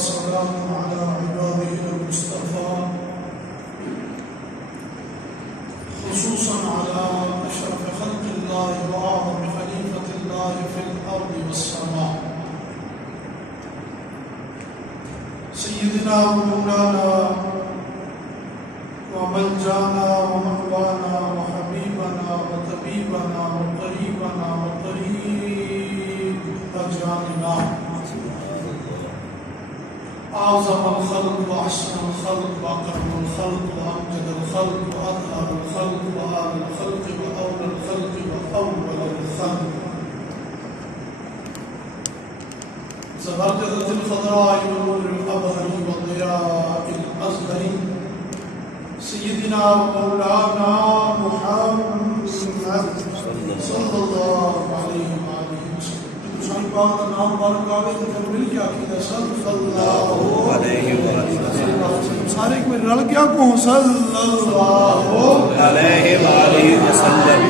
والسلام على عباده المصطفى خصوصا على أشرف خلق الله وأعظم خليفة الله في الأرض والسماء سيدنا ومولانا وملجانا ومأوانا وحبيبنا وطبيبنا وقريبنا وقريب أجعلنا أعظم الخلق وأحسن الخلق وأكرم الخلق وأمجد الخلق وأطهر الخلق وآل الخلق وأولى الخلق وأول الخلق زبرجدة الخضراء ونور الأبهر والضياء الأزهر سيدنا ومولانا محمد صلى الله عليه وآله وسلم پاک کا نام بارک آگے تو پھر مل کیا عقیدہ صلی اللہ علیہ وسلم سارے ایک میں رل کیا کہوں صلی اللہ علیہ وآلہ وسلم.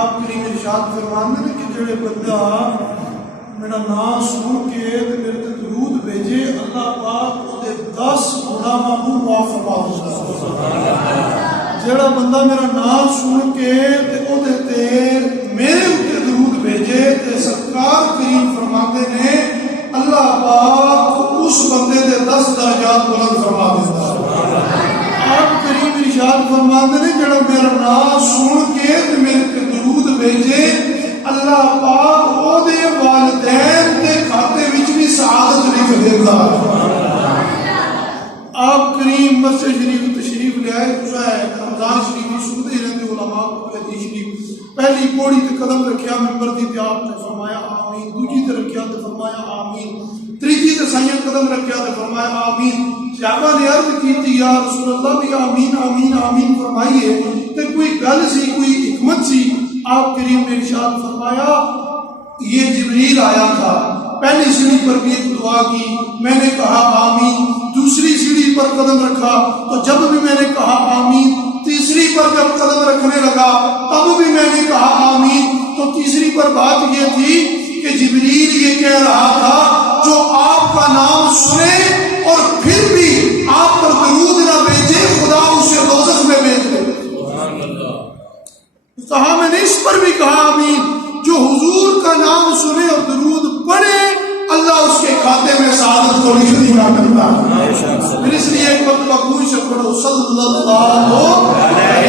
آپ کریم ارشاد فرماندے نے کہ جڑے بندہ میرا نام سن کے میرے تے درود بھیجے اللہ پاک او دے 10 گناہاں نوں معاف فرما دیندا. جڑا بندہ میرا نام سن کے تے او دے تے میرے اوپر درود بھیجے تے سرکار کریم فرماتے نے اللہ پاک اس بندے دے 10 درجات بلند فرما دیتا. آپ کریم ارشاد فرماتے نے جڑا میرا نام سن کے تے میرے تے درود بھیجے اللہ پاک او دے والدین دے کھاتے وچ بھی سعادت لکھ دیتا. آپ کریم مسجد شریف تشریف لے آئے رمضان شریف کی سنتے رہتے علماء کو حدیث شریف پہلی پوڑی تے قدم رکھیا ممبر دی تے آپ نے فرمایا آمین. دوجی تے رکھیا تے فرمایا آمین. تیجی تے سائیں قدم رکھیا تے فرمایا آمین. صحابہ نے عرض کی تھی یا رسول اللہ بھی آمین آمین آمین فرمائیے تے کوئی گل سی کوئی حکمت سی. آپ کریم نے ارشاد فرمایا یہ جبریل آیا تھا پہلی سیڑھی پر بھی ایک دعا کی میں نے کہا آمین. دوسری سیڑھی پر قدم رکھا تو جب بھی میں نے کہا آمین. تیسری پر جب قدم رکھنے لگا تب بھی میں نے کہا آمین. تو تیسری پر بات یہ تھی کہ جبریل یہ کہہ رہا تھا جو آپ کا نام سنے اور پھر بھی آپ پر درود نہ بھیجے خدا اسے دوزخ میں بھیج دے. کہا میں نے اس پر بھی کہا آمین. جو حضور کا نام سنے اور درود پڑھے اللہ اس کے کھاتے میں سعادت کو لکھ دیا کرتا ہے. پھر اس لیے ایک وقت مقبول سے پڑھو صلی اللہ علیہ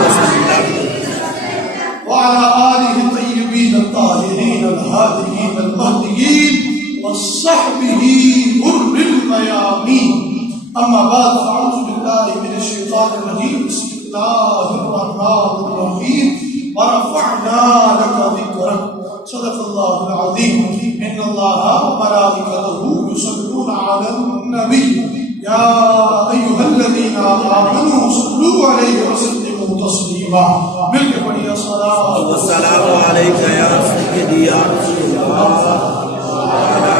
وسلم وعلى آلہ الطیبین الطاہرین الہادیین المہدیین وصحبہ غر المیامین. اما بعد فاعوذ باللہ من الشیطان الرجیم بسم اللہ الرحمن الرحیم ورفعنا لك ذکرک صدق اللہ العظیم. ان اللہ وملائکته یصلون علی النبی یا ایها الذین آمنوا صلوا علیہ وسلموا تسلیما. مل کے پڑھیے الصلاۃ والسلام علیک یا سیدی یا رسول اللہ وعلی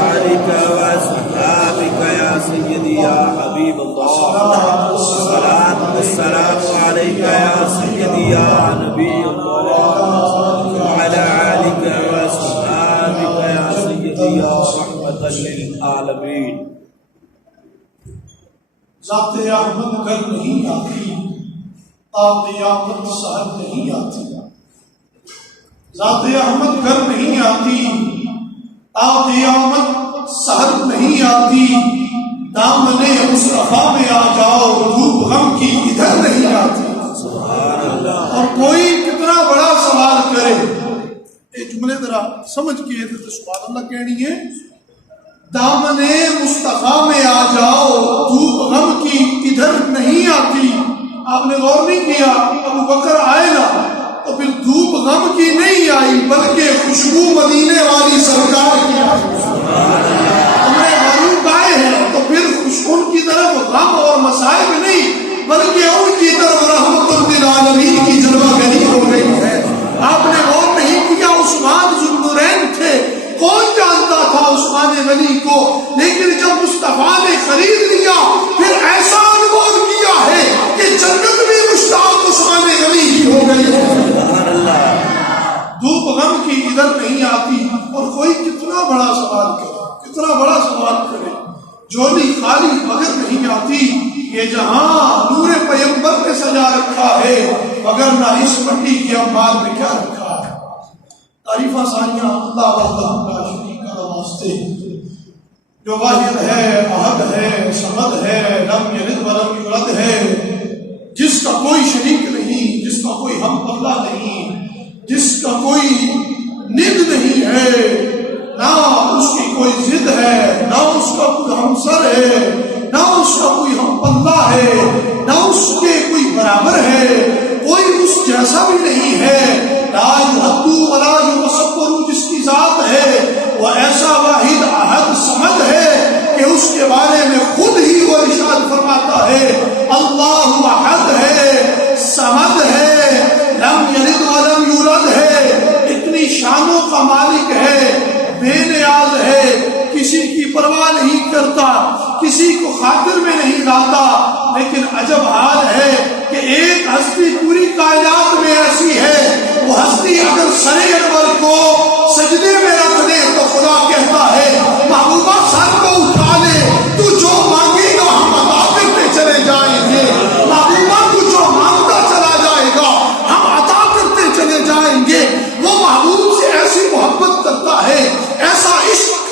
آلک واصحابک یا سیدی یا حبیب اللہ. الصلاۃ والسلام علیک یا سیدی یا نبی اللہ وعلی آلک واصحابک یا سیدی یا رحمۃ للعالمین. ذات احمد گھر نہیں آتی تا قیامت سحر نہیں آتی. ذات احمد گھر نہیں آتی تا قیامت سحر نہیں آتی. دامن مصطفیٰ میں آ جاؤ دھوپ غم کی ادھر نہیں آتی. اور کوئی کتنا بڑا سوال کرے یہ جملے ذرا سمجھ کے تو سبحان اللہ کہنی ہے. دامن مصطفیٰ میں آ جاؤ دھوپ غم کی ادھر نہیں آتی. آپ نے غور نہیں کیا ابو بکر آئے نا تو پھر دھوپ غم کی نہیں آئی بلکہ خوشبو مدینے والی سرکار کی آئی. ہمیں غروب آئے ہیں تو پھر ان کی طرف غم اور مصائب نہیں بلکہ ان کی طرف رحمت للعالمین کی جلوہ گری ہو رہی ہے. آپ نے غور نہیں کیا عثمان ذوالنورین تھے کون جانتا تھا عثمان غنی کو لیکن جب مصطفیٰ نے خرید لیا پھر ایسا انمول کیا ہے کہ جنت بھی مشتاق عثمان غنی ہی ہو گئی ہے. دھوپ غم کی ادھر نہیں آتی. اور کوئی کتنا بڑا سوال کرے اتنا بڑا سوال کرے، جھولی خالی مگر نہیں آتی، یہ جہاں نور پیغمبر نے سجا رکھا ہے، مگر نہ اس مٹی کے انبار میں کیا رکھا ہے۔ تعریفہ ساریاں اللہ وحدہ لا شریک لہ واسطے، جو واحد ہے، احد ہے، صمد ہے، لم یلد ولم یولد ہے، جس کا کوئی شریک نہیں، جس کا کوئی ہم پلہ نہیں، جس کا کوئی ند نہیں ہے، نہ اس کی کوئی ضد ہے، نہ اس کا کوئی ہمسر ہے، نہ اس کا کوئی ہم پلہ ہے، نہ اس کے کوئی برابر ہے، کوئی اس جیسا بھی نہیں ہے۔ لا یحد ولا یصور، جس کی ذات ہے وہ ایسا واحد احد صمد ہے کہ اس کے بارے میں خود ہی وہ ارشاد فرماتا ہے اللہ احد ہے، صمد ہے، لم یلد ولم یولد ہے، اتنی شانوں کا مالک ہے، بے نیاز ہے، کسی کی پرواہ نہیں کرتا، کسی کو خاطر میں نہیں لاتا۔ لیکن عجب حال ہے کہ ایک ہستی پوری کائنات میں ایسی ہے، وہ ہستی اگر سر انور کو سجدے میں رکھ دے تو خدا کہتا ہے محبوبہ سر کو اٹھا لے، تو جو مانگے گا ہم عطا کرتے چلے جائیں گے، محبوبہ تو جو مانگتا چلا جائے گا ہم عطا کرتے چلے جائیں گے۔ وہ محبوب سے ایسی محبت کرتا ہے، ایسا عشق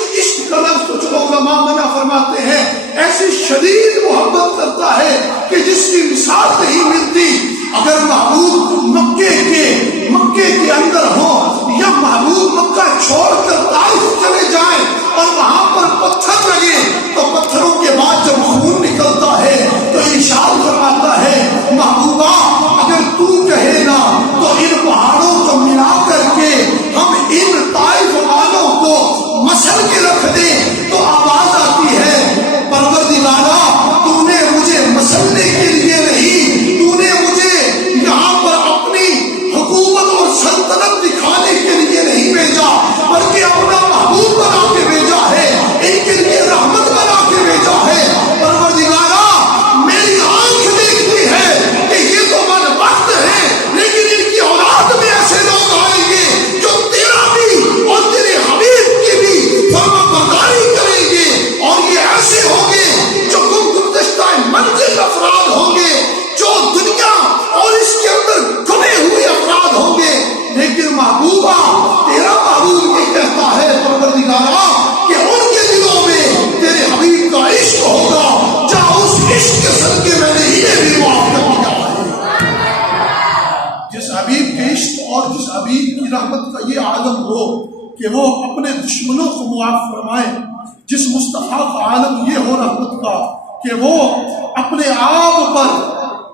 کا لفظ تو چلو علماء منع فرماتے ہیں، ایسی شدید محبت کرتا ہے کہ جس کی مثال نہیں ملتی۔ اگر محبوب مکے کے اندر ہو یا محبوب مکہ چھوڑ کر طائف چلے جائیں اور وہاں پر پتھر لگے تو پتھروں کے بعد جب خون نکلتا ہے تو ارشاد فرماتا ہے محبوبہ اگر تو کہے نا تو ان پہاڑوں کو ملا کر کے ہم ان طائف والوں کو مسل کے رکھ دیں تو آواز آتی ہے پروردگارا تو نے مجھے مسلنے کے لیے نہیں، تو نے مجھے یہاں پر اپنی حکومت اور سلطنت دکھانے کے لیے نہیں بھیجا، بلکہ اپنا محبوب بنا کے بھیجا ہے، ان کے لیے رحمت بنا کے بھیجا ہے۔ پروردگارا میری آنکھ دیکھتی ہے کہ یہ تو بدبخت ہے، لیکن ان کی اولاد میں ایسے لوگ آئیں گے جو تیرا بھی اور تیرے حبیب کی بھی فرمانبرداری کریں گے، اور یہ ایسے ہوں گے جو گزشتہ منزل افراد ہوں گے، جو دنیا اور اس کے اندر گمے ہوئے افراد ہوں گے۔ لیکن محبوبہ تیرا محبوب یہ کہتا ہے پروردگارا کہ ان کے دلوں میں تیرے حبیب کا عشق ہوگا، جہاں اس عشق کے صدقے میں نے انہیں بھی معاف کر دیا ہے۔ جس حبیب کے عشق اور جس حبیب کی رحمت کا یہ عالم ہو کہ وہ اپنے دشمنوں کو معاف فرمائے، جس مصطفیٰ کا عالم یہ ہو رحمت کا کہ وہ اپنے آپ پر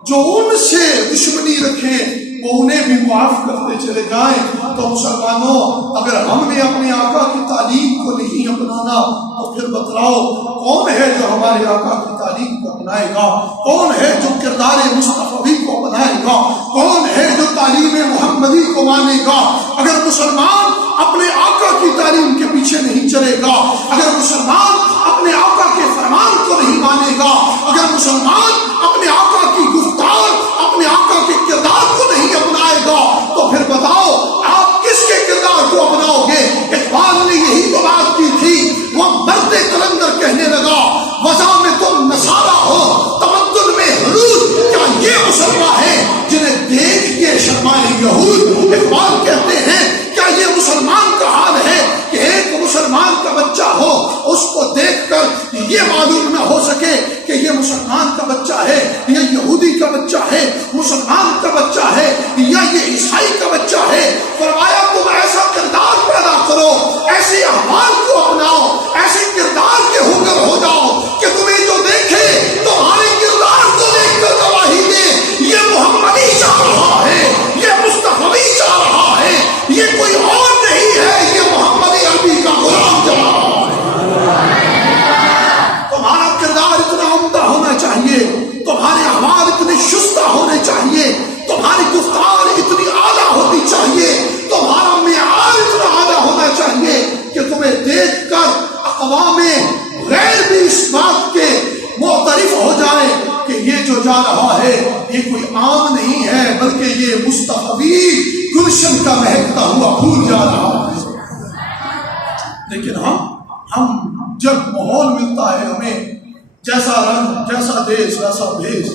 جو ان سے دشمنی رکھے وہ انہیں بھی معاف کرتے چلے جائیں، تو مسلمانوں اگر ہم نے اپنے آقا کی تعلیم کو نہیں اپنانا تو پھر بتلاؤ کون ہے جو ہمارے آقا کی تعلیم کو اپنائے گا؟ کون ہے جو کردار مصطفی کو اپنائے گا؟ کون ہے جو تعلیم محمدی کو مانے گا؟ اگر مسلمان اپنے آقا کی تعلیم کے پیچھے نہیں چلے گا، اگر مسلمان اپنے آقا کے فرمان کو نہیں مانے گا، اگر مسلمان اپنے آقا کی گفتار، اپنے آقا کے کردار کو نہیں اپنائے گا، تو پھر بتاؤ آپ کس کے کردار کو اپناؤ گے؟ اقبال نے یہی تو بات کی تھی، وہ مرد قلندر کہنے لگا وضع میں تم نصارہ ہو، تمدن میں حدود، کیا یہ مسلمان ہیں جنہیں دیکھ کے شرمائے یہود؟ اقبال کہتے ہیں کیا یہ مسلمان کا حال ہے کہ ایک مسلمان کا بچہ ہو اس کو دیکھ کر یہ معلوم نہ ہو سکے کہ یہ مسلمان کا بچہ ہے یا یہودی کا بچہ ہے، مسلمان کا بچہ ہے یا یہ عیسائی کا بچہ ہے؟ فرمایا تم ایسا کردار پیدا کرو، ایسے اعمال کو اپناؤ، ایسے کردار کے ہو کر ہو جاؤ کہ تمہیں جو دیکھے تمہارے کردار کو دیکھ کر گواہی دے یہ محمدی چاہ رہا ہے، یہ مصطفی چاہ رہا ہے، یہ کوئی اور نہیں ہے، یہ محمدی عربی کا غلام چاہ رہا ہے۔ تمہارا کردار اتنا عمدہ ہونا چاہیے، تمہارے اعمال اتنے شستہ ہونے چاہیے، تمہاری گفتار اتنی اعلیٰ ہونی چاہیے، تمہارا معیار اتنا اعلیٰ ہونا چاہیے کہ تمہیں دیکھ کر اقوام غیر بھی اس بات کے معترف ہو جائے کہ یہ جو جا رہا ہے یہ کوئی عام نہیں ہے، بلکہ یہ مصطفی گلشن کا مہکتا ہوا پھول جا رہا ہے۔ لیکن ہم ہم جب ماحول ملتا ہے ہمیں جیسا رنگ جیسا دیش ویسا بھیش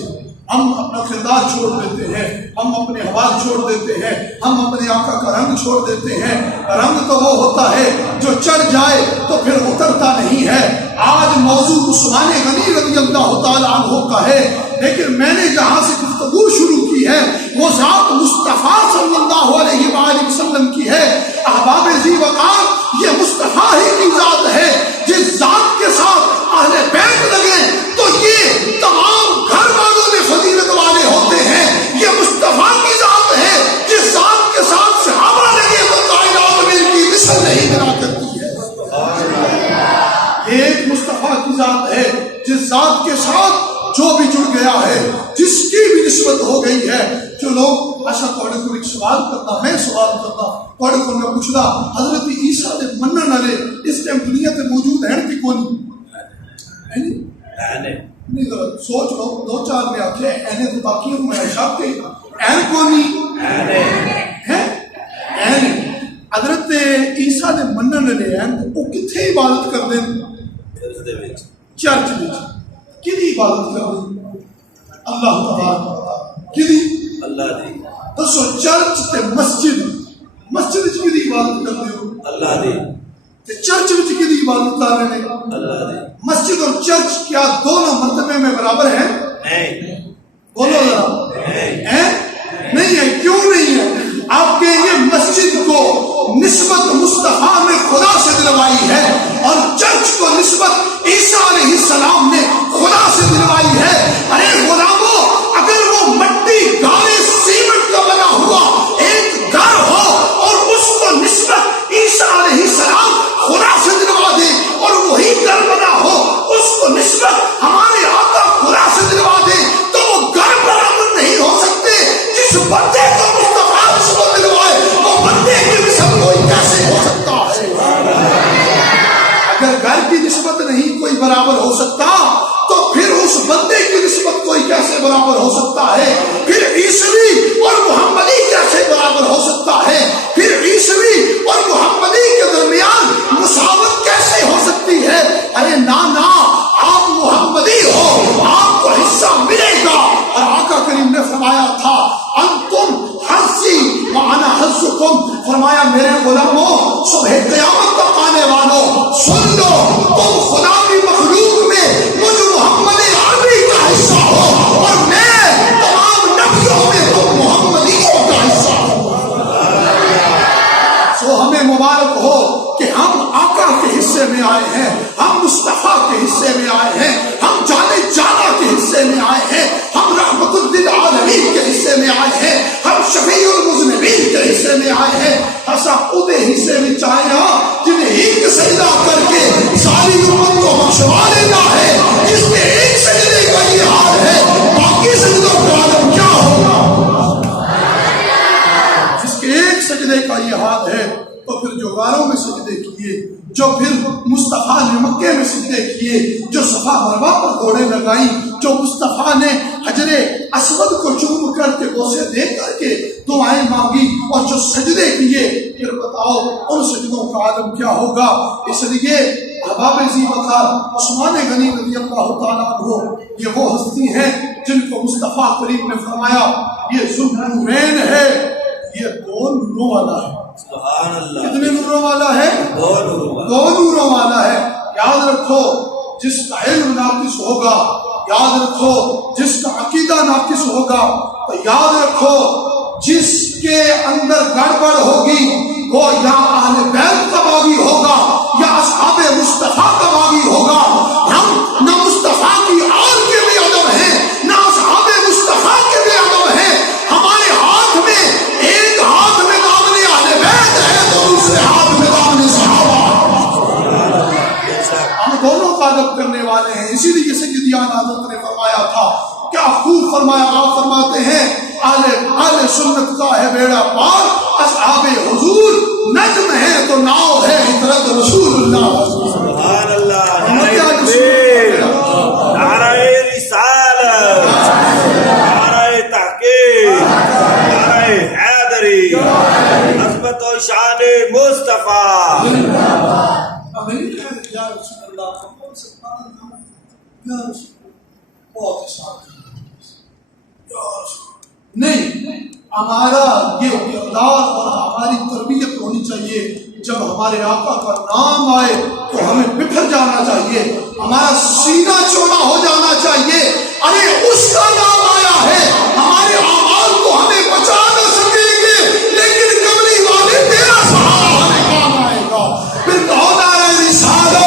ہم اپنا کردار چھوڑ دیتے ہیں, ہم اپنے حوال چھوڑ دیتے ہیں, ہم اپنے آقا کا رنگ چھوڑ دیتے ہیں. رنگ تو وہ ہوتا ہے جو چڑھ جائے تو پھر اترتا نہیں ہے. آج موضوع عثمان غنی رضی اللہ تعالیٰ عنہ کا ہے, لیکن میں نے جہاں سے گفتگو شروع کی ہے وہ ذات مصطفیٰ صلی اللہ علیہ وآلہ وسلم کی ہے. احباب ذی وقار یہ مصطفیٰ ہی کی ذات ہے. جس ذات کے ساتھ اہل بیت لگے تو یہ تمام گھر والوں میں فضیلت والے ہوتے ہیں. یہ مصطفیٰ کی ذات ہے. جس ذات کے ساتھ صحابہ لگے تو کائنات میں ان کی مثل نہیں بنا کرتی ہے. ایک مصطفیٰ کی ذات ہے جس ذات کے ساتھ جو بھی جڑ گیا ہے, جس کی بھی نسبت ہو گئی ہے. جو لوگ اچھا تھوڑے کو ایک سوال کرنا, میں سوال کرنا تھوڑے کو میں پوچھنا, حضرت عیسیٰ نے منن والے اس ٹائم دنیا تے موجود ہیں کہ کون نہیں؟ سوچ لو, دو چار میں آکھے اینے تو باقی ہوں میں شاک کے این کونی ہے. حضرت عیسیٰ نے منن والے ہیں وہ کتھے عبادت کر دیں؟ چرچ میں. کدی عبادت کر دیں؟ اللہ تعالیٰ کدی اللہ دی. دسو چرچ تے مسجد, مسجد وچ کدی عبادت کر دیو؟ اللہ دی. تے چرچ وچ کدی عبادت کر رہے ہیں؟ اللہ دی. مسجد اور چرچ کیا دونوں مرتبے میں برابر ہیں؟ نہیں. بولو ذرا. نہیں ہے. کیوں نہیں ہے؟ آپ کے یہ مسجد کو نسبت مصطفیٰ نے خدا سے دلوائی ہے اور چرچ کو نسبت عیسیٰ علیہ السلام نے خدا سے دلوائی ہے. ارے غلاموں, اگر وہ مٹی گارے سیمنٹ کا بنا ہوا ایک گھر ہو اور اس کو نسبت عیسیٰ علیہ السلام خدا سے دلوا دے اور وہی گھر بنا ہو اس کو نسبت ہمارے آقا خدا سے دلوا دے تو وہ گھر برابر نہیں ہو سکتے. جس بندے کو مصطفیٰ نسبت دلوائے وہ بندے کی نسبت کوئی کیسے ہو سکتا ہے؟ اگر گھر کی نسبت نہیں کوئی برابر ہو سکتا تو پھر اس بندے کی نسبت کوئی کیسے برابر ہو سکتا ہے؟ پھر عیسوی اور محمدی کیسے برابر ہو سکتا ہے؟ پھر عیسوی اور محمدی کے درمیان مساوت کیسے ہو سکتی ہے؟ ارے نا, آپ محمدی ہو, آپ کو حصہ ملے گا. اور آقا کریم نے فرمایا تھا انتم حظی وانا حظکم, فرمایا میرے غلاموں صبح قیامت تک آنے والوں سن لو, تم خدا کی مخلوق میں مجھ محمد عربی کا حصہ ہو اور میں تمام نبیوں میں تم محمدیوں کا حصہ ہو. سو ہمیں مبارک ہو کہ ہم آقا کے حصے میں آئے ہیں, ہم مصطفیٰ کے حصے میں آئے ہیں, ہم جانے جانا کے حصے میں آئے ہیں, ہم رحمت للعالمین کے حصے میں آئے ہیں, ہم شفیع المذنبین کے حصے میں آئے ہیں. ایسا ادے حصے میں چاہے ہاں جنہیں ایک سجدہ کر کے ساری امت کو بخشوا لینا ہے. جس میں ایک سجدے کا یہ حال ہے باقی سجدوں کا عالم کیا ہوگا؟ جس کے ایک سجدے کا یہ حال ہے تو پھر جو غاروں میں سجدے کیے, جو پھر مصطفیٰ نے مکے میں سجدے کیے, جو صفا مروا پر گھوڑے لگائیں, جو مصطفیٰ نے حجر اسود کو چوم کر کے بوسے دے کر کے دعائیں مانگی اور جو سجدے کیے, پھر بتاؤ ان سجدوں کا عالم کیا ہوگا. اس لیے احباب ذی وقار عثمان غنی رضی اللہ تعالیٰ عنہ یہ وہ ہستی ہیں جن کو مصطفیٰ کریم نے فرمایا یہ ذوالنورین ہے, یہ دو نوروں والا ہے. سبحان اللہ. کتنے نوروں والا ہے؟ دو نوروں والا ہے. یاد رکھو جس کا علم ناقص ہوگا, یاد رکھو جس کا عقیدہ ناقص ہوگا, تو یاد رکھو جس کے اندر گڑبڑ ہوگی وہ یا اہل بیت کا باغی ہوگا یا اصحاب مصطفیٰ کا باغی ہوگا. ہم نہ مصطفیٰ کی آل کے بھی عدم ہیں نہ اصحاب مصطفیٰ کے بھی عدم ہیں. ہمارے ہاتھ میں ایک ہاتھ میں دامن اہل بیت ہے تو دوسرے ہاتھ میں دامن صحابہ. ہم دونوں کا ادب کرنے والے ہیں. اسی لیے سیدنا حضرت نے فرمایا تھا, کیا خوب فرمایا. آپ فرماتے ہیں اہل سنت کا ہے بیڑا پار, اصحاب حضور نجم ہے تو ناؤ ہے حضرت رسول اللہ. سبحان اللہ. نعرہ رسالت, نعرہ تحقیق, نعرہ حیدری, عظمت و شان مصطفیٰ. بہت حساب نہیں، ہمارا یہ کردار اور ہماری تربیت ہونی چاہیے، جب ہمارے آقا کا نام آئے تو ہمیں بکھر جانا چاہیے، ہمارا سینہ چوڑا ہو جانا چاہیے، ارے اس کا نام آیا ہے، ہمارے اعمال کو ہمیں بچا نہ سکیں گے لیکن کملی والے تیرا سہارا ہمیں کام آئے گا۔ پھر کہو نعرہ رسالت،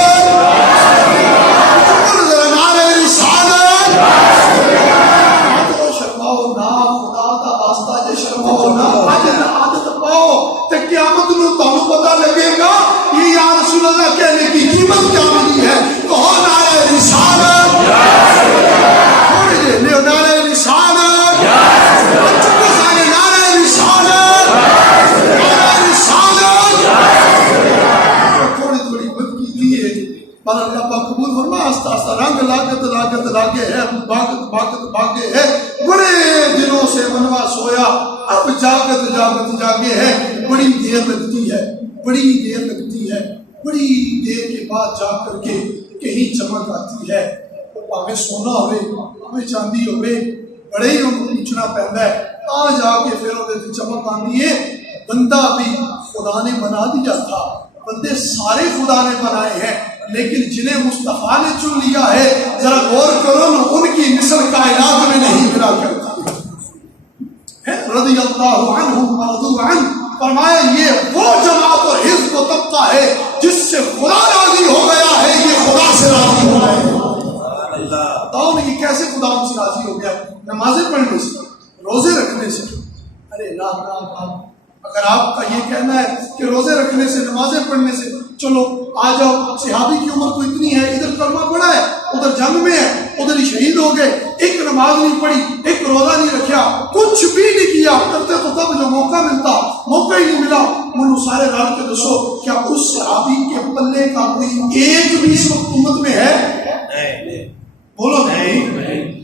نعرہ رسالت، شرماؤ نہ، خدا کا واسطہ جے شرماؤ نہ، عادت پاؤ تے قیامت نو تانوں پتہ لگے گا یہ یا رسول اللہ کہنے کی قیمت کیا ملی ہے۔ کہو نعرہ رسالت، تھوڑے جے لیو نعرہ رسالت، چکو سارے نعرہ رسالت، نعرہ رسالت، تھوڑی تھوڑی بد کی دیئے پر اللہ پاک قبول فرما، آستہ آستہ رنگ لاگت لاگے ہے، باغت ہے، بڑے دنوں سے منوا سویا، اب جاگت جاگے ہے، بڑی دیر لگتی ہے، بڑی دیر کے بعد جا کر کے کہیں چمک آتی ہے، وہ پاوے سونا ہوئے پاوے چاندی ہوئے بڑے ہی ان کو پوچھنا پہنتا ہے، کہاں جا کے پھر وہ چمک آتی ہے۔ بندہ بھی خدا نے بنا دیا تھا، بندے سارے خدا نے بنائے ہیں، لیکن جنہیں مصطفیٰ نے چن لیا ہے ذرا غور کرو نا، ان کی مثل کائنات میں نہیں ملا کرتی ہے۔ رضی اللہ عنہ ورضوا عنہ، فرمایا یہ وہ جماعت اور حزب و طبقہ ہے جس سے خدا راضی ہو گیا ہے، یہ خدا سے راضی ہو گئے۔ بتاؤ نا یہ کیسے خدا ان سے راضی ہو گیا؟ نمازیں پڑھنے سے، روزے رکھنے سے؟ ارے نا، اگر آپ کا یہ کہنا ہے کہ روزے رکھنے سے، نمازیں پڑھنے سے، چلو آ جاؤ، صحابی کی عمر تو اتنی ہے، ادھر کلمہ پڑھا ہے، ادھر جنگ میں ہے، ادھر ہی شہید ہو گئے، ایک نماز نہیں پڑھی، ایک روزہ نہیں رکھا، کچھ بھی نہیں کیا، کرتے تو تب جو موقع ملتا، موقع ہی نہیں ملا، انہوں سارے رات کے دسو کیا اس صحابی کے پلے کا کوئی ایک بھی اس وقت امت میں ہے؟ بولو نہیں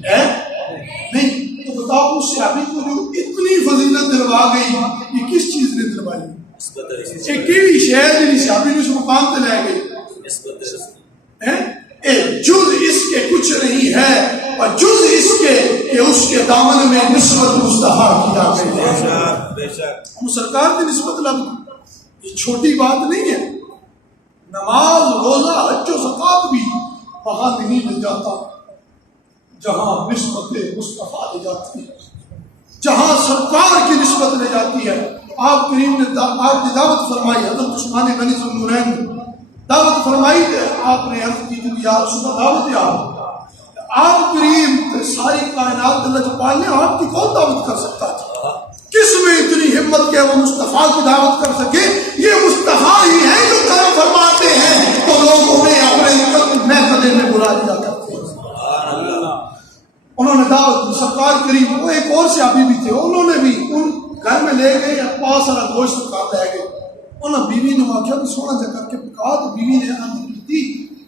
ہے، نہیں۔ تو بتاؤ اس صحابی کو جو اتنی فضیلت دلوا گئی، یہ کس چیز نے دلوائی؟ ایک شہر جی صحابی نے اس مقام تے لے گئی، جز اس کے کچھ نہیں ہے، اور جز اس کے کہ اس کے دامن میں نسبت مصطفیٰ کیا گئی ہے۔ ہم سرکار کی نسبت لگ، یہ چھوٹی بات نہیں ہے۔ نماز، روزہ، حج و زکات بھی وہاں نہیں لے جاتا جہاں نسبت مصطفیٰ لے جاتی ہے، جہاں سرکار کی نسبت لے جاتی ہے۔ آپ کریم نے آپ کی دعوت فرمائی، حضرت عثمان غنی ذوالنورین دعوت فرمائی، آپ نے عرض کی کہ یا رسول اللہ دعوت ہے آپ کریم ساری کائنات اللہ جبال نے آپ کی کون دعوت کر سکتا تھا؟ کس میں اتنی ہمت کہ وہ مصطفیٰ کی دعوت کر سکے؟ یہ مصطفیٰ ہی ہیں جو کرم فرماتے ہیں تو لوگ انہیں اپنے محفلے میں بلا دیا کرتے ہیں۔ انہوں نے دعوت دی، سرکار کریم وہ ایک اور صحابی بھی تھے، انہوں نے بھی ان گھر میں لے گئے، پاس سارا گوشت کا لے گئے، انہوں نے بیوی نے آخیا بھی سونا جا کر کے پکا، تو بیوی نے عرض کی تھی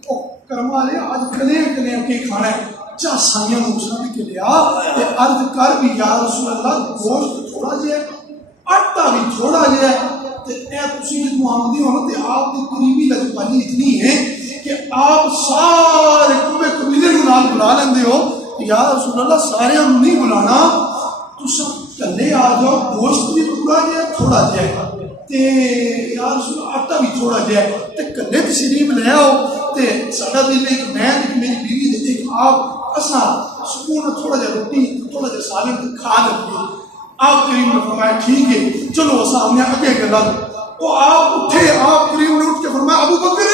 او کرما لے آج کلے کے کھانا ہے، چا سائیاں موسیٰ کے لیا کہ عرض کر بھی یا رسول اللہ گوشت تھوڑا جائے آٹا بھی تھوڑا جائے، تو اے تسی جب محمدی ہونا تو آپ کی قریبی لجبانی اتنی ہے کہ آپ سارے قبیلے نال بلا لیندے ہو، یا رسول اللہ سارے ہم نہیں بلانا، تو سب کلے آ جاؤ، گوشت بھی پورا جائے تھوڑا جائے، تے یا رسول اللہ آٹا بھی تھوڑا جائے، تے کلے تشریف لے آؤ، تے ساڈا دل ایک میں میری بیوی دے ایک آپ اسا سکون تھوڑا جائے روٹی تھوڑا جائے سالن کھا لیتے۔ آپ کریم نے فرمایا ٹھیک ہے چلو اسا ہم نے آگے گلا، وہ آپ اٹھے، آپ کریم نے اٹھ کے فرمایا ابو بکر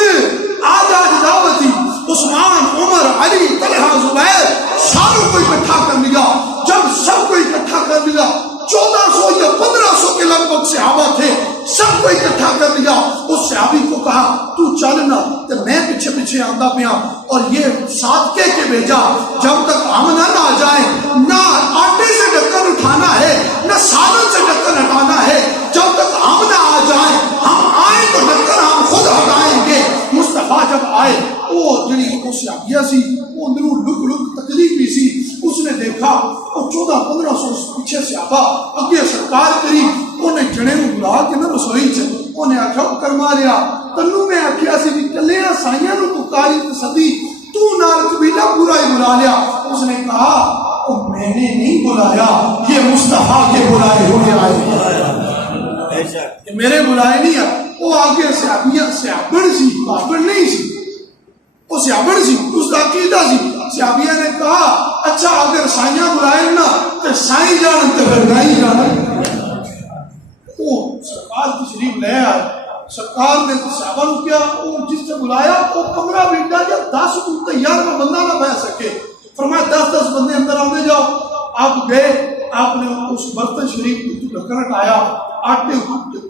آج دعوتی عثمان، عمر، علی، طلحہ، زبیر ساروں کو اکٹھا کر لیا۔ جب سب کو اکٹھا کر لیا، 1400 یا 1500 کے لگ بھگ صحابہ تھے، سب کو اکٹھا کر لیا، اس صحابی کو کہا تو چلنا، تو میں پیچھے پیچھے آتا پیا، اور یہ ساتھ کے بھیجا جب تک ہم نہ آ جائیں، نہ آٹے سے ڈھکن اٹھانا ہے نہ سالن سے ڈھکن ہٹانا ہے، جب تک ہم نہ آ جائیں، ہم آئیں تو ڈھکن ہم خود ہٹائیں گے۔ مصطفیٰ جب آئے، وہ جڑی اس صحابیہ سی وہ اندروں لک تقریبی سی، اس نے دیکھا وہ 1400-1500 پیچھے صحابہ اگے سرکار کری، انہیں جڑے نو بلا کے نہ رسوئی چ انہیں آخیا کرما لیا، تنو میں آخیا سی بھی کلیاں سائیاں نو پکاری صدی تو نال قبیلہ پورا ہی بلا لیا. اس نے کہا میں نے نہیں بلایا, یہ مصطفیٰ کے بلائے ہوئے آئے, یہ میرے بلائے نہیں ہے. وہ آگے سیابڑ سی, بابڑ نہیں سی, وہ سیابڑ سی, اس کا عقیدہ سی. سیابیہ نے کہا اچھا اگر سائیاں بلائیں نا تو سائیں جان تو پھر نہیں جانا. وہ سرکار تشریف لے آئے. سرکار نے صحابہ کو کیا, وہ جس سے بلایا وہ کمرہ بیٹھا یا 10 تیار میں بندہ نہ بیٹھ سکے. فرمایا 10 بندے اندر آنے جاؤ. آپ گئے, آپ نے اس برتن شریف کو ڈھکن ہٹایا, آٹے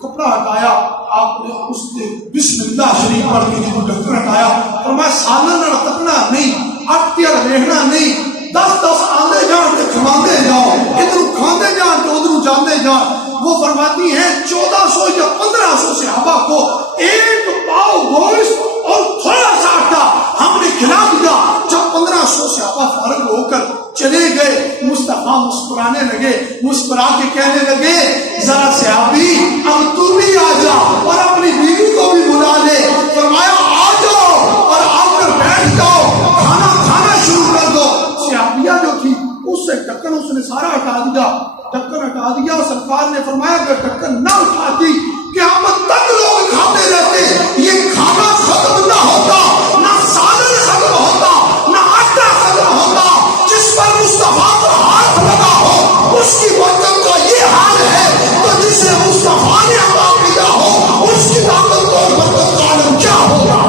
کپڑا ہٹایا, آپ نے اس سے بسم اللہ شریف پڑھ کے ڈھکن ہٹایا. فرمایا سالن تکنا نہیں, آٹے رہنا نہیں, 10 آندے جان کے کھواندے جاؤ, ادھر کھاندے جان کے ادھر جاندے جان. وہ فرماتی ہیں 1400 یا 1500 صحابہ کو ایک پاؤ گوشت اور تھوڑا سا آٹا ہم نے کھلا دیا. جب 1500 صحابہ فارغ ہو کر چلے گئے, مصطفیٰ مسکرانے لگے, مسکرا کے کہنے لگے ذرا صحابی اب تو بھی آ جا اور اپنی بیوی کو بھی بلا لے. فرمایا آ جاؤ اور آ کر بیٹھ جاؤ, کھانا کھانا شروع کر دو. صحابیہ جو تھی اس سے ڈھکن اس نے سارا ہٹا دیا, ڈھکن ہٹا دیا. سرکار نے فرمایا اگر ڈھکن نہ اٹھاتی قیامت تک لوگ کھاتے رہتے, یہ کھانا ختم نہ ہوتا, نہ سالن ختم ہوتا, نہ آٹا ختم ہوتا. جس پر مصطفیٰ کا ہاتھ لگا ہو اس کی برکت کا یہ حال ہے, تو جسے مصطفیٰ نے عطا کیا ہو اس کی طاقت اور برکت کا عالم کیا ہوگا.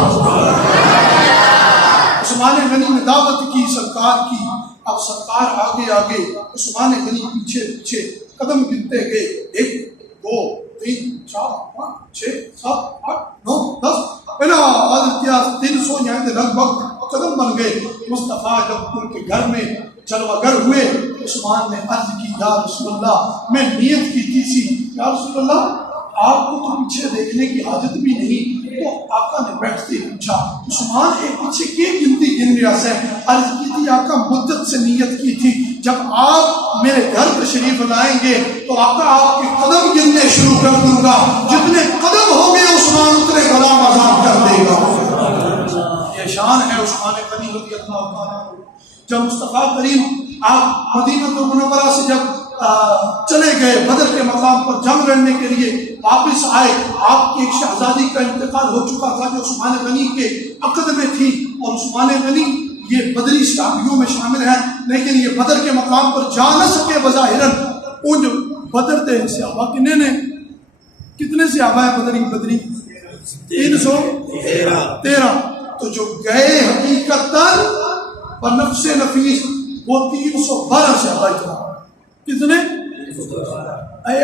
عثمان غنی نے دعوت کی سرکار کی. اب سرکار آگے آگے, عثمان غنی پیچھے پیچھے قدم گنتے گئے. 1 2 3 4 5 6 7 8 9 10 پہلا عادت کیا 300 یہاں کے لگ بھگ قدم بن گئے. مصطفیٰ جب ان کے گھر میں چلوا گر ہوئے, عثمان نے عرض کی یا رسول اللہ میں نیت کی تھی یا رسول اللہ آپ کو تو پیچھے دیکھنے کی حاجت بھی نہیں. تو آقا نے بیٹھتے پوچھا عثمان ایک پیچھے کی گنتی گن رہا سے. عرض کی تھی آقا مدت سے نیت کی تھی جب آپ میرے گھر تشریف لائیں گے تو آقا آپ کے قدم گننے شروع کر دوں گا, جتنے قدم ہوں گے عثمان اتنے غلام آزاد کر دے گا. یہ شان ہے عثمان غنی رضی اللہ عنہ. جب مصطفیٰ کریم آپ مدینہ المنورہ سے جب چلے گئے, بدر کے مقام پر جنگ لڑنے کے لیے واپس آئے, آپ کی ایک شہزادی کا انتقال ہو چکا تھا جو عثمان غنی کے عقد میں تھی. اور عثمان غنی یہ بدری صحابیوں میں شامل ہیں, لیکن یہ بدر کے مقام پر جا نہ سکے بظاہراً. ان جو بدر دے صحابہ کتنے صحابہ ہیں بدری 313. تو جو گئے حقیقتاً بنفس نفیس وہ 312 صحابہ تھا. کتنے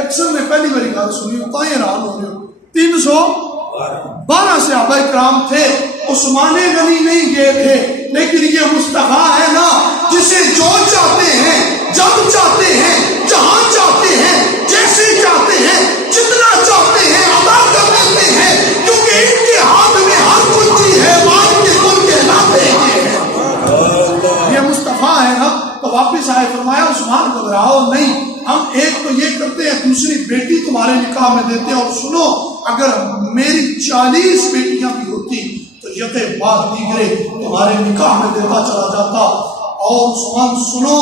اکثر میں پہلی باری بات سنی ہوتا ہے حیران ہو رہے ہو. 312 صحابہ کرام تھے. عثمان غنی نہیں گئے تھے, لیکن یہ مصطفیٰ ہے نا جسے جو چاہتے ہیں, جب چاہتے ہیں, جہاں چاہتے ہیں, جیسے چاہتے ہیں, جتنا چاہتے ہیں عطا کر دیتے ہیں, کیونکہ ان کے ہاتھ میں ہر کچھ چیز ہے. مان کے کل کے لاتے ہیں, یہ مصطفیٰ ہے نا. تو واپس آئے, فرمایا عثمان گھبراؤ نہیں, ہم ایک تو یہ کرتے ہیں, دوسری بیٹی تمہارے نکاح میں دیتے ہیں. اور سنو اگر میری 40 بیٹیاں بھی ہوتی تو یتے بعد دیگرے تمہارے نکاح میں دیتا چلا جاتا. اور عثمان سنو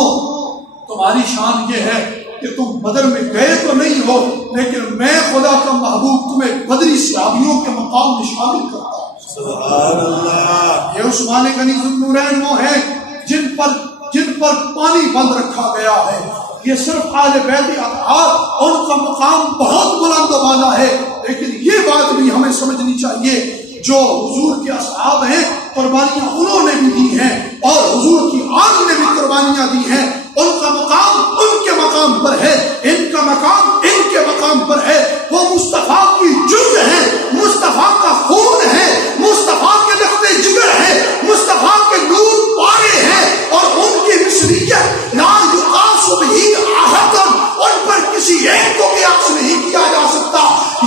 تمہاری شان یہ ہے کہ تم بدر میں گئے تو نہیں ہو, لیکن میں خدا کا محبوب تمہیں بدری صحابیوں کے مقام میں شامل کرتا ہوں. سبحان اللہ. یہ عثمان غنی ذوالنورین وہ ہیں جن پر پانی بند رکھا گیا ہے. یہ صرف آل بیت اطہار, ان کا مقام بہت بلند و بالا ہے. لیکن یہ بات بھی ہمیں سمجھنی چاہیے جو حضور کے اصحاب ہیں قربانیاں انہوں نے بھی دی ہیں اور حضور کی آل نے بھی قربانیاں دی ہیں. ان کا مقام ان کے مقام پر ہے, ان کا مقام ان کے مقام پر ہے. وہ مصطفیٰ کی جز ہے, مصطفیٰ کا خون ہے, مصطفیٰ کے لخت جگر ہے, مصطفیٰ کے نور پارے ہیں. اور ان کی مصریت لا یقاس بہ احد, ان پر کسی ایک کو قیاس نہیں کیا جا سکتا.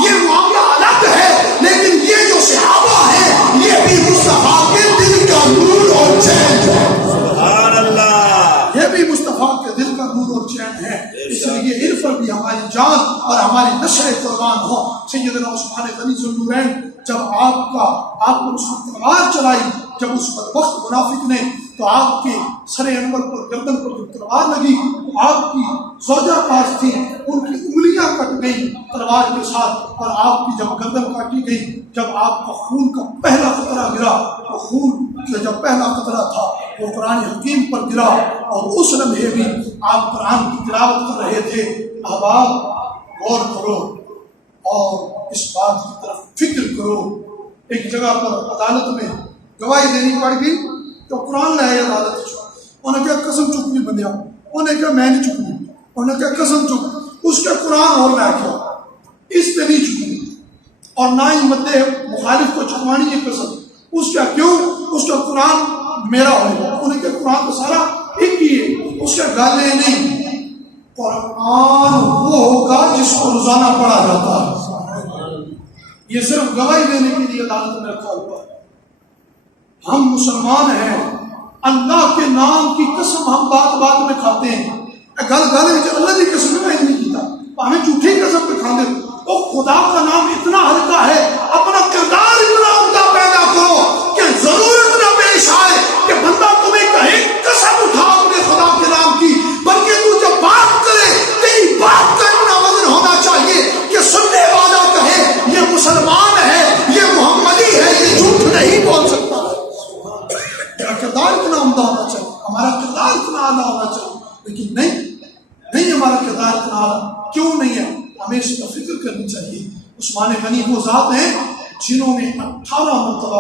یہ معاملہ الگ ہے, لیکن یہ جو صحابہ ہیں یہ بھی مصطفیٰ کے دل کا نور اور چین ہے. سبحان اللہ. یہ بھی مصطفیٰ کے دل کا نور اور چین ہے. اس لیے ان پر بھی ہماری جان اور ہماری نشر قربان ہو. سیدنا عثمان غنی ذوالنورین جب آپ نے اس پر تلوار چلائی, جب اس بدبخت منافق نے تو آپ کے سر انور پر گردن پر جو تلوار لگی آپ کی زوجہ پاس تھی ان کی انگلیاں کٹ گئی تلوار کے ساتھ اور آپ کی جب گردن کاٹی گئی جب آپ کا خون کا پہلا قطرہ گرا وہ خون کا جب پہلا قطرہ تھا وہ قرآن حکیم پر گرا اور اس لمحے بھی آپ قرآن کی تلاوت کر رہے تھے۔ احباب غور کرو اور اس بات کی طرف فکر کرو۔ ایک جگہ پر عدالت میں گواہی دینی پڑ گئی تو قرآن لائے عدالت انہیں کیا قسم چکنی بندیا انہیں کیا میں نہیں چکنی انہیں کیا قسم چک اس کا قرآن اور میں کیا اس پہ نہیں چکنی اور نہ ہی مدے مخالف کو چکوانی ہے قسم اس کا کیوں اس کا قرآن میرا ہوگا انہیں کیا قرآن تو سارا ایک ہی ہے اس کا گالے نہیں قرآن وہ ہوگا جس کو روزانہ پڑھا جاتا ہے۔ یہ صرف گواہی دینے کے لیے عدالت میں رکھا ہوا ہے۔ ہم مسلمان ہیں اللہ کے نام کی قسم ہم بات بات میں کھاتے ہیں گل گل اللہ کی قسم میں نہیں کیتا ہمیں جھوٹی قسم پہ کھانے وہ خدا کا نام اتنا ہلکا ہے اپنا کردار اتنا عمدہ پیدا کرو کہ ضرورت نہ پیش آئے کہ بندہ تمہیں کہے قسم اٹھا اپنے خدا کے نام کی بلکہ تو جب بات کرے تیری بات کا اتنا وزن ہونا چاہیے کہ سننے والا کہے یہ مسلمان ہے یہ محمدی ہے یہ جھوٹ نہیں بول سکتا کردار اتنا عمدہ ہونا چاہیے ہمارا کردار اتنا اعلیٰ ہونا چاہیے لیکن نہیں ہمارا کردار اتنا اعلیٰ کیوں نہیں ہے ہمیں اس کا فکر کرنی چاہیے۔ عثمان غنی وہ ذات ہیں جنہوں نے 18 مرتبہ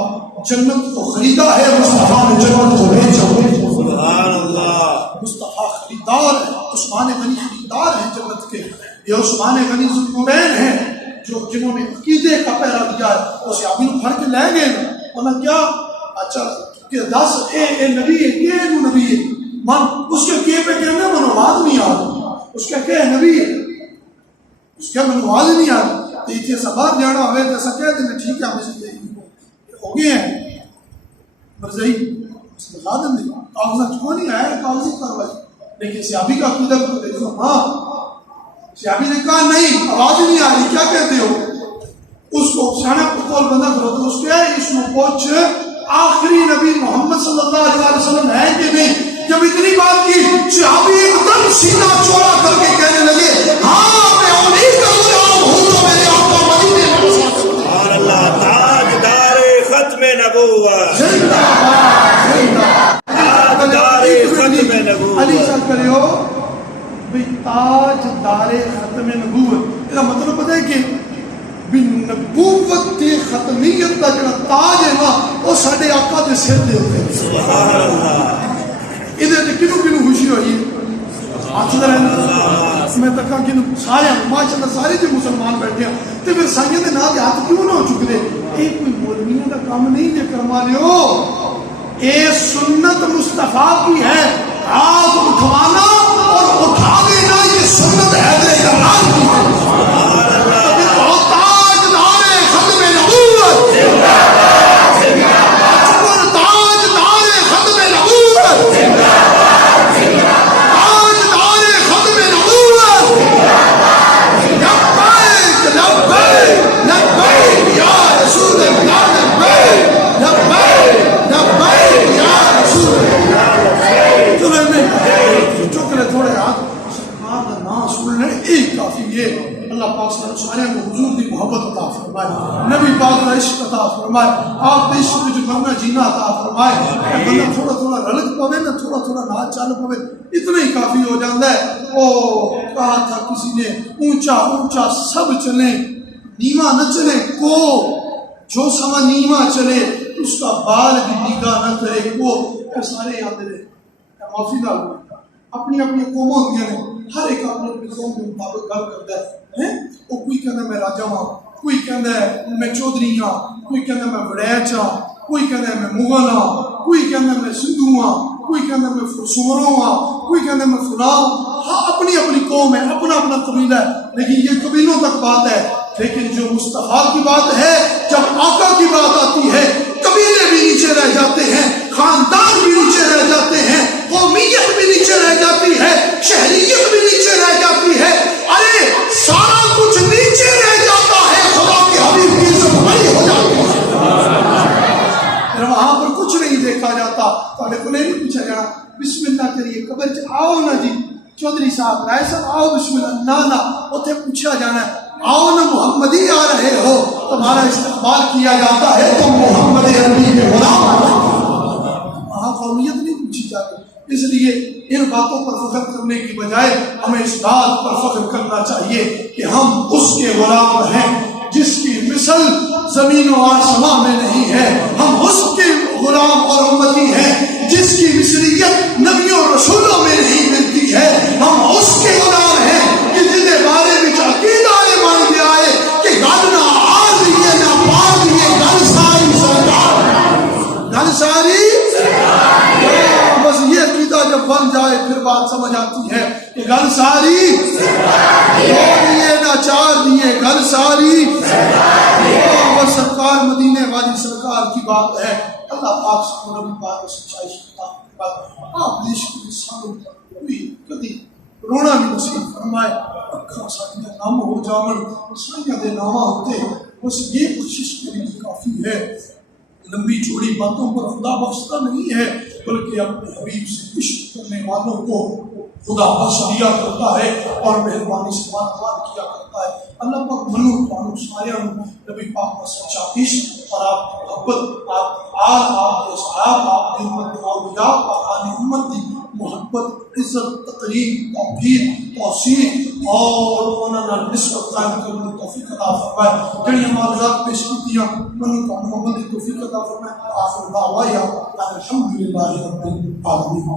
جنت کو خریدا ہے مصطفیٰ نے جنت کو بھیجا سبحان اللہ مصطفیٰ خریدار ہے عثمان غنی خریدار ہیں جنت کے یہ عثمان غنی ذوالنورین ہیں جو جنہوں نے عقیدے کا پہرا دیا ہے اسے ابھی پھڑ کے لے گئے ورنہ کیا اچھا کہ 10 اے نبی ہے یہ نبی ہے من اس کے کیے پہ کہنے منواد نہیں آ اس کا کہ نبی ہے اس کا منواد نہیں آ تو اتنے سا باہر جانا ہوئے جیسا کہہ دیں ٹھیک ہے ہمیں سے ہو گئے ہیں مرزائی اس میں خادم نہیں کاغذات چھو نہیں آیا کاغذی کاروائی لیکن سیابی کا عقیدہ کو دیکھو ہاں سیابی نے کہا نہیں آواز نہیں آ رہی کیا کہتے ہو اس کو سیانے پتول بندہ کرو تو اس کے اس میں پوچھ آخری نبی محمد صلی اللہ علیہ وسلم ہے کہ نہیں جب اتنی بات کی صحابی ایک دم سینہ چوڑا کر کے کہنے لگے ہاں میں انہیں کا غلام ہوں جو میرے آقا مدینے میں بسا سبحان اللہ تاجدار ختم نبوت زندہ باد تاجدار ختم نبوت علی صاحب کرے ہو بھی تاجدار ختم نبوت یہ مطلب پتہ ہے کہ نبوت کی ختمیت کا جڑا تاج ہے نا وہ سارے آقا کے سر دے ہوتے ہیں سبحان اللہ ادھر کنوں کنوں خوشی ہوئی ہاتھ رہنا میں تکا کنوں سارے ماشاء اللہ سارے جو مسلمان بیٹھے ہیں تو پھر سائیں دے نال ہاتھ کیوں نہ ہو چکے یہ کوئی مولویوں کا کام نہیں جے کروا لیو اے سنت مصطفیٰ کی ہے ہاتھ اٹھوانا اور اٹھا دینا یہ سنت حیدر کرام کی ہے سبحان اللہ اللہ پاک صلی اللہ علیہ وسلم کو حضور کی محبت عطا فرمائے نبی پاک کا عشق عطا فرمائے آپ کے عشق میں جو مرنا جینا عطا فرمائے بندہ تھوڑا تھوڑا رلک پوے نا تھوڑا تھوڑا ناچ چال پوے اتنا ہی کافی ہو جاتا ہے او کہا تھا کسی نے اونچا اونچا سب چلے نیما نہ چلے کو جو سما نیما چلے اس کا بال بھی نگاہ نہ کرے وہ سارے یاد رہے معافی نہ اپنی اپنی قوموں دیا نے ہر ایک اپنی اپنی قوم کے مطابق گل کرتا ہے وہ کوئی کہنا میں راجا ہاں کوئی کہنا ہے میں چودھری ہاں کوئی کہنا میں وڑیچ ہاں کوئی کہنا ہے میں مغل ہاں کوئی کہنا میں سندھو ہاں کوئی کہنا میں سمروں ہاں کوئی کہنا میں فلاں ہاں اپنی اپنی قوم ہے اپنا اپنا قبیلہ ہے لیکن یہ قبیلوں تک بات ہے لیکن جو مصطفیٰ کی بات ہے جب آقا کی بات آتی ہے قبیلے بھی نیچے رہ جاتے ہیں خاندان بھی نیچے رہ جاتے ہیں قومیت بھی نیچے رہ جاتی ہے شہریت بھی نیچے رہ جاتی ہے ارے سارا کچھ نیچے رہ جاتا ہے خدا کے حبیب کی عزت بڑی ہو جاتی ہے وہاں پر کچھ نہیں جاتا تھوڑے کو نہیں پوچھا جانا بسم اللہ کریے قبر آؤ نا جی چودھری صاحب رائے صاحب آؤ بسم اللہ نہ اتنے پوچھا جانا ہے آؤ نا محمدی آ رہے ہو تمہارا استقبال کیا جاتا ہے تم محمد عربی کے غلام وہاں قومیت نہیں پوچھی جاتی اس لیے ان باتوں پر فخر کرنے کی بجائے ہمیں اس بات پر فخر کرنا چاہیے کہ ہم اس کے غلام ہیں جس کی مثل زمین و آسماں میں نہیں ہے ہم اس کے غلام اور امتی ہیں جس کی مثلیت نبیوں رسولوں میں نہیں ملتی ہے ہم اس کے غلام ہیں کہ جن بارے میں عقیدہ مان دیا ہے کہ گل نہ آ لیے نہ پا لیے گل ساری سرکار گل ساری بس یہ عقیدہ جب بن جائے پھر بات سمجھ آتی ہے کہ گل ساری لیے نہ چار دیے گل ساری بس سرکار مدینے والی سرکار کی بات ہے اللہ پاک سے نبی پاک سچائی سے آپ عشق انسانوں پر کوئی کبھی رونا بھی نصیب فرمائے اکھاں ساڑیاں نام ہو جاون سائیاں دے نامہ ہوتے بس یہ کوشش کریں کافی ہے لمبی چوڑی باتوں پر خدا بخشتا نہیں ہے بلکہ اپنے حبیب سے عشق کرنے والوں کو خدا بخش دیا کرتا ہے اور مہربانی سے بات کیا کرتا ہے اللہ پاک منو قانون سارے نبی پاک کا سچا عشق اور آپ کی محبت آپ کے صحاب آپ کی امت اولیاء پاکان امت کی محبت عزت تقریب توحید توصیف اور انہوں نسبت قائم کرنے توفیق عطا فرمائے جڑی معروضات پیش کی منو قانون محمد توفیق عطا فرمائے آخر دعوایا الحمدللہ رب العالمین